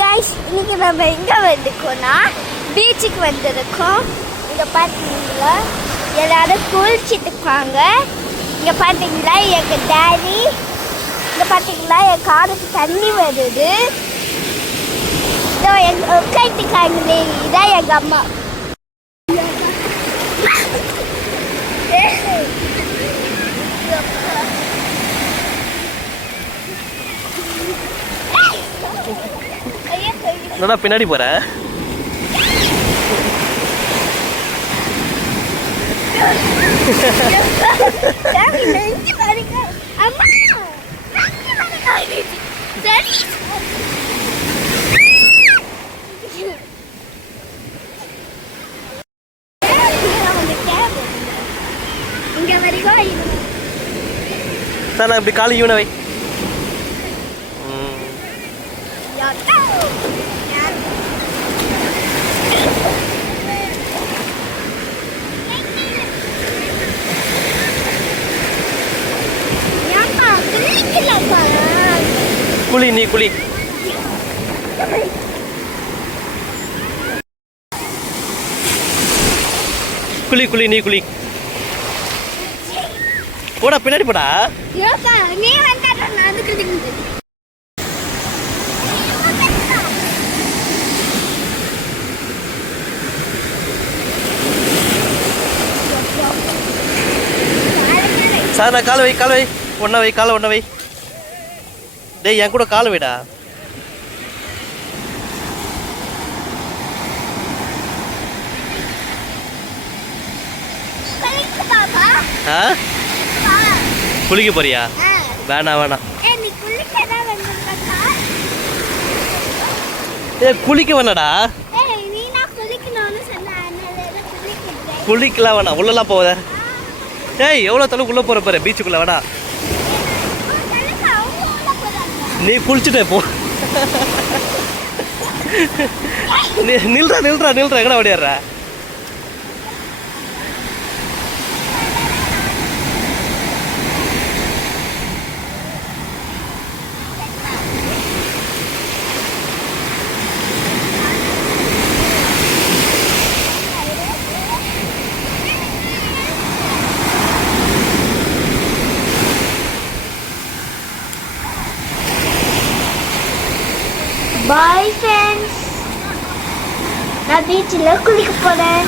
Guys இன்னைக்கு நம்ம எங்க வந்திருக்கோம்னா பீச்சுக்கு வந்திருக்கோம். இங்க பாத்தீங்களா எல்லாரும் குளிச்சிட்டு இருக்காங்க. இங்க பாத்தீங்களா எங்க டாடி, இங்க பாத்தீங்களா என் காருக்கு தண்ணி வருது. இதோ எங்க உட்காந்துருக்காங்களே இதான் எங்க அம்மா. என்னடா பின்னாடி போற? சார் நான் இப்படி காலி யூனவை குளி, நீ குளி. குளி குளி, நீ குளி. போடா பின்னாடி போடா. சார் நான் காலை வை, காலை வை, ஒன்றை வை, காலை ஒன்றை வை. டேய் என் கூட காலை வைடா. குளிக்க போறியா? வேணாம் வேணாம். ஏ குளிக்க வேணாடா. குளிக்கலாம் வேணாம், உள்ளலாம் போவத. ஏய் எவ்வளோ தளவுக்கு உள்ளே போகிற பாரு பீச்சுக்குள்ளே. வேணா நீ குளிச்சுட்டே போ. நில்றா நில்றா நில்றா, எங்கடா ஓடிடுற? பாய் ஃப்ரெண்ட்ஸ், நான் பீச்சில் குளிக்க போகிறேன்.